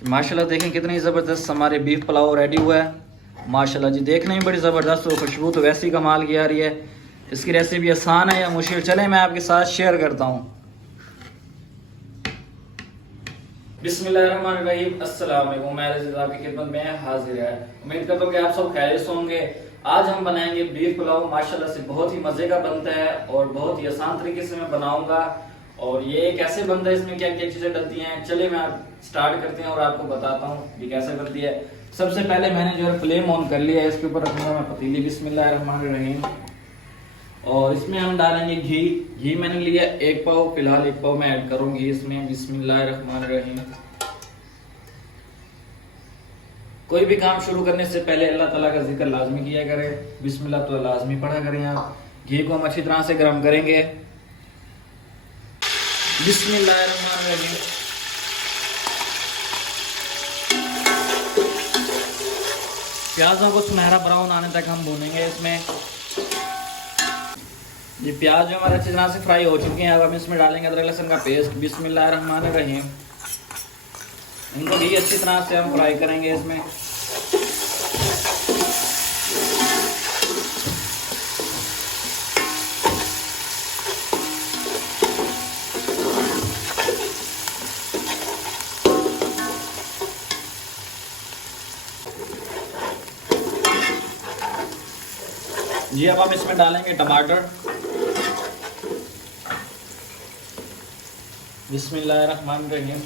माशाल्लाह देखें कितनी ज़बरदस्त हमारे बीफ पुलाव रेडी हुआ है। माशाल्लाह जी देखने में बड़ी ज़बरदस्त और खुशबू तो वैसी कमाल की आ रही है। इसकी रेसिपी आसान है या मुश्किल, चले मैं आपके साथ शेयर करता हूँ। बिस्मिल्लाहिर्रहमानिर्रहीम, अस्सलाम वालेकुम। मैं रज़ीज़ आपकी खिदमत में हाजिर है। उम्मीद करता हूँ कि आप सब खैरियत से होंगे। आज हम बनाएंगे बीफ पुलाव। माशाल्लाह से बहुत ही मज़े का बनता है और बहुत ही आसान तरीके से मैं बनाऊंगा। और ये कैसे बनता है, इसमें क्या क्या चीज़ें डलती हैं, चले मैं स्टार्ट करते हैं और आपको बताता हूँ ये कैसे बनती है। सबसे पहले मैंने जो है फ्लेम ऑन कर लिया है, इसके ऊपर रखूँगा मैं पतीली। बिस्मिल्लाहिर्रहमानिर्रहीम। और इसमें हम डालेंगे घी। घी मैंने लिया 1 पाव, फिलहाल 1 पाव मैं ऐड करूंगी इसमें। बिस्मिल्लाहिर्रहमानिर्रहीम। कोई भी काम शुरू करने से पहले अल्लाह ताला का जिक्र लाजमी किया करें। बिस्मिल्लाह तो लाजमी पढ़ा करें आप। घी को हम अच्छी तरह से गर्म करेंगे। बिस्मिल्लाहिर्रहमानिर्रहीम। प्याजों को सुनहरा ब्राउन आने तक हम भूनेंगे इसमें। ये प्याज जो हमारे अच्छी तरह से फ्राई हो चुके हैं, अब हम इसमें डालेंगे अदरक लहसुन का पेस्ट। बिस्मिल्लाहिर्रहमानिर्रहीम। इनको भी अच्छी तरह से हम फ्राई करेंगे इसमें। जी अब हम इसमें डालेंगे टमाटर। बिस्मिल्लाहिर्रहमानिर्रहीम।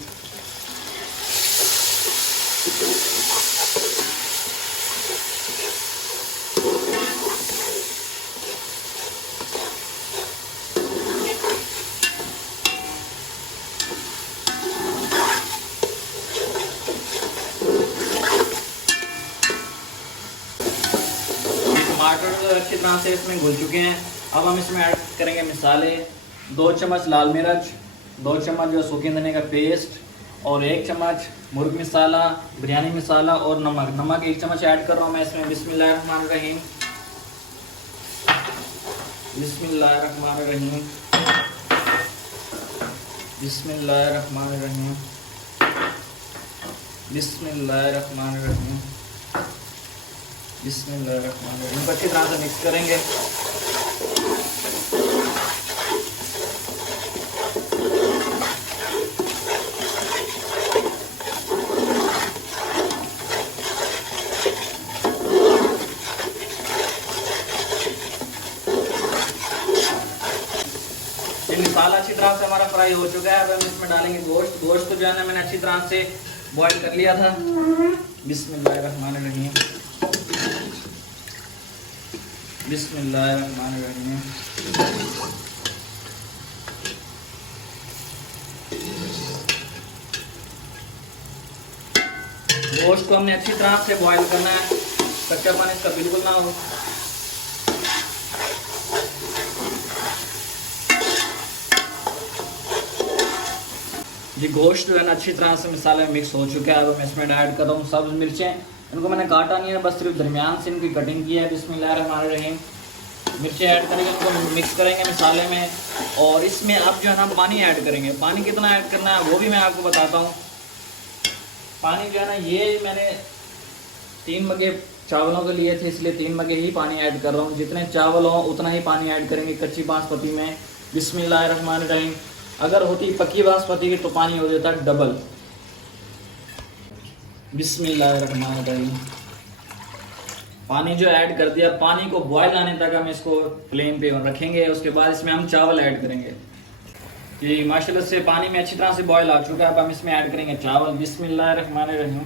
टमाटर अच्छी तरह से इसमें घुल चुके हैं। अब हम इसमें ऐड करेंगे मसाले। 2 चम्मच लाल मिर्च, 2 चम्मच जो सूखे धनिया का पेस्ट और 1 चम्मच मुर्ग मसाला, बिरयानी मसाला और नमक। नमक 1 चम्मच ऐड कर रहा हूँ मैं इसमें। बिस्मिल्लाहिर्रहमानिर्रहीम। बिस्मिल्लाहिर्रहमानिर्रहीम। बिस्मिल्लाहिर्रहमानिर्रहीम। बिस्मिल्लाहिर्रहमानिर्रहीम। बिस्मिल्लाहिर्रहमानिर्रहीम। अच्छी तरह से मिक्स करेंगे। ये मसाला अच्छी तरह से हमारा फ्राई हो चुका है। अब हम इसमें डालेंगे गोश्त। गोश्त को जो है ना मैंने अच्छी तरह से बॉईल कर लिया था। बिस्मिल्लाहिर्रहमानिर्रहीम। बिस्मिल्लाहिर्रहमानिर्रहीम। गोश्त को हमने अच्छी तरह से बॉईल करना है, कच्चापन इसका बिल्कुल ना हो। ये गोश्त जो है ना अच्छी तरह से मसाले में मिक्स हो चुका है। अब मैं इसमें ऐड कर रहा हूँ सब्ज मिर्चें। इनको मैंने काटा नहीं है, बस सिर्फ दरमियान से इनकी कटिंग की है। बिस्मिल्लाहिर्रहमानिर्रहीम। मिर्चें ऐड करेंगे, इनको मिक्स करेंगे मसाले में। और इसमें अब जो है ना पानी ऐड करेंगे। पानी कितना ऐड करना है वो भी मैं आपको बताता हूँ। पानी जो है ना, ये मैंने 3 मगे चावलों के लिए थे, इसलिए 3 मगे ही पानी ऐड कर रहा हूँ। जितने चावल हों उतना ही पानी ऐड करेंगे कच्ची बासमती में। बिस्मिल्लाहिर्रहमानिर्रहीम। अगर होती पक्की बासमती की तो पानी हो जाता डबल। बिस्मिल्लाहिर्रहमानिर्रहीम। पानी जो ऐड कर दिया, पानी को बॉयल आने तक हम इसको फ्लेम पे रखेंगे। उसके बाद इसमें हम चावल ऐड करेंगे। ये माशाल्लाह से पानी में अच्छी तरह से बॉयल आ चुका है। अब हम इसमें ऐड करेंगे चावल। बिस्मिल्लाहिर्रहमानिर्रहीम।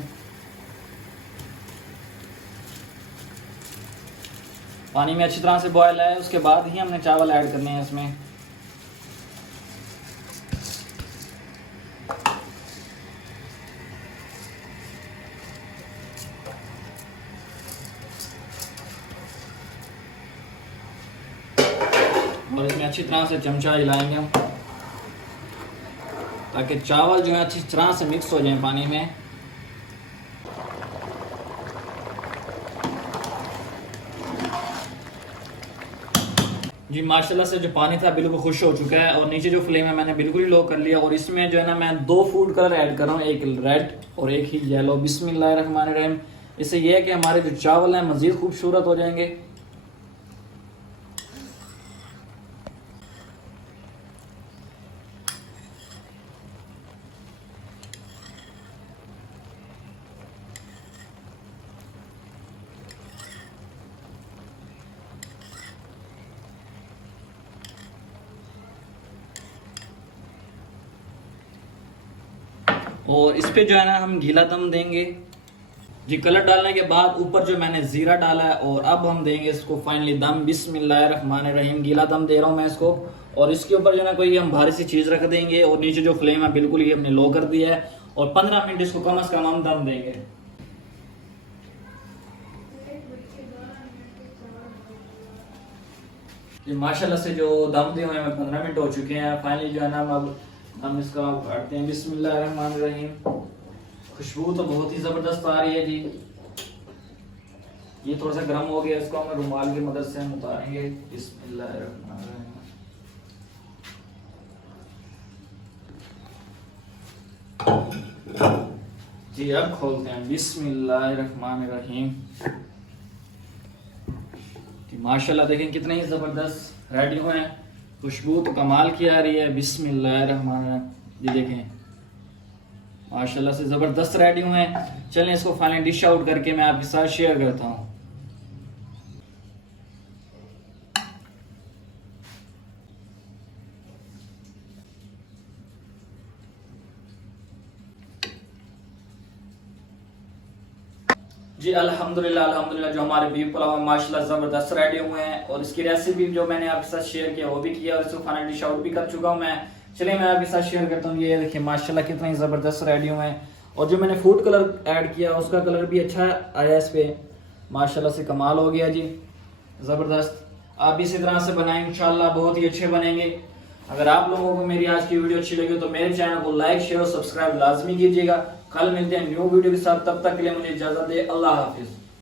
पानी में अच्छी तरह से बॉयल है, उसके बाद ही हमने चावल ऐड करने हैं इसमें। और इसमें अच्छी तरह से चमचा हिलाएंगे हम, ताकि चावल जो है अच्छी तरह से मिक्स हो जाए पानी में। जी माशाल्लाह से जो पानी था बिल्कुल खुश हो चुका है और नीचे जो फ्लेम है मैंने बिल्कुल ही लो कर लिया और इसमें जो है ना मैं 2 फूड कलर ऐड कर रहा हूँ, एक रेड और एक ही येलो। बिस्मिल्लाहिर्रहमानिर्रहीम। इससे ये है कि हमारे जो चावल हैं मज़ीद खूबसूरत हो जाएंगे। और इस पे जो है ना हम गीला दम देंगे जी। कलर डालने के बाद ऊपर जो मैंने जीरा डाला है और अब हम देंगे इसको फाइनली दम। बिस्मिल्लाहिर्रहमानिर्रहीम। गीला दम दे रहा हूँ मैं इसको और इसके ऊपर जो है ना कोई हम भारी सी चीज रख देंगे और नीचे जो फ्लेम है बिल्कुल ही हमने लो कर दिया है और 15 मिनट इसको कम से कम हम दम देंगे। माशाल्लाह से जो दम दिए हुए हैं 15 मिनट हो चुके हैं। फाइनली जो है ना हम इसका काटते हैं। बिस्मिल्लाहिर्रहमानिर्रहीम। खुशबू तो बहुत ही जबरदस्त आ रही है जी। ये थोड़ा सा गर्म हो गया, इसको हम रुमाल की मदद से हम उतारेंगे। बिस्मिल्लाहिर्रहमानिर्रहीम। जी अब खोलते हैं। बिस्मिल्लाहिर्रहमानिर्रहीम। माशाल्लाह देखें कितने ही जबरदस्त रेडी हुए हैं। खुशबू तो कमाल की आ रही है। बिस्मिल्लाहिर्रहमानिर्रहीम। जी देखें माशाल्लाह से जबरदस्त रेडी हुए हैं। चलें इसको फाइनली डिश आउट करके मैं आपके साथ शेयर करता हूँ। जी अल्हम्दुलिल्लाह अल्हम्दुलिल्लाह जो हमारे बीफ पुलाव माशाल्लाह जबरदस्त रेडी हुए हैं और इसकी रेसिपी जो मैंने आपके साथ शेयर किया वो भी किया और इसको फाइनल डिश आउट भी कर चुका हूँ मैं। चलिए मैं आपके साथ शेयर करता हूँ। ये देखिए माशाल्लाह कितने जबरदस्त रेडी हुए हैं और जो मैंने फूड कलर ऐड किया उसका कलर भी अच्छा आया इस पे। माशाल्लाह से कमाल हो गया जी, जबरदस्त। आप इसी तरह से बनाएं इंशाल्लाह बहुत ही अच्छे बनेंगे। अगर आप लोगों को मेरी आज की वीडियो अच्छी लगी तो मेरे चैनल को लाइक शेयर और सब्सक्राइब लाजमी कीजिएगा। कल मिलते हैं न्यू वीडियो के साथ, तब तक के लिए मुझे इजाजत दे। अल्लाह हाफिज।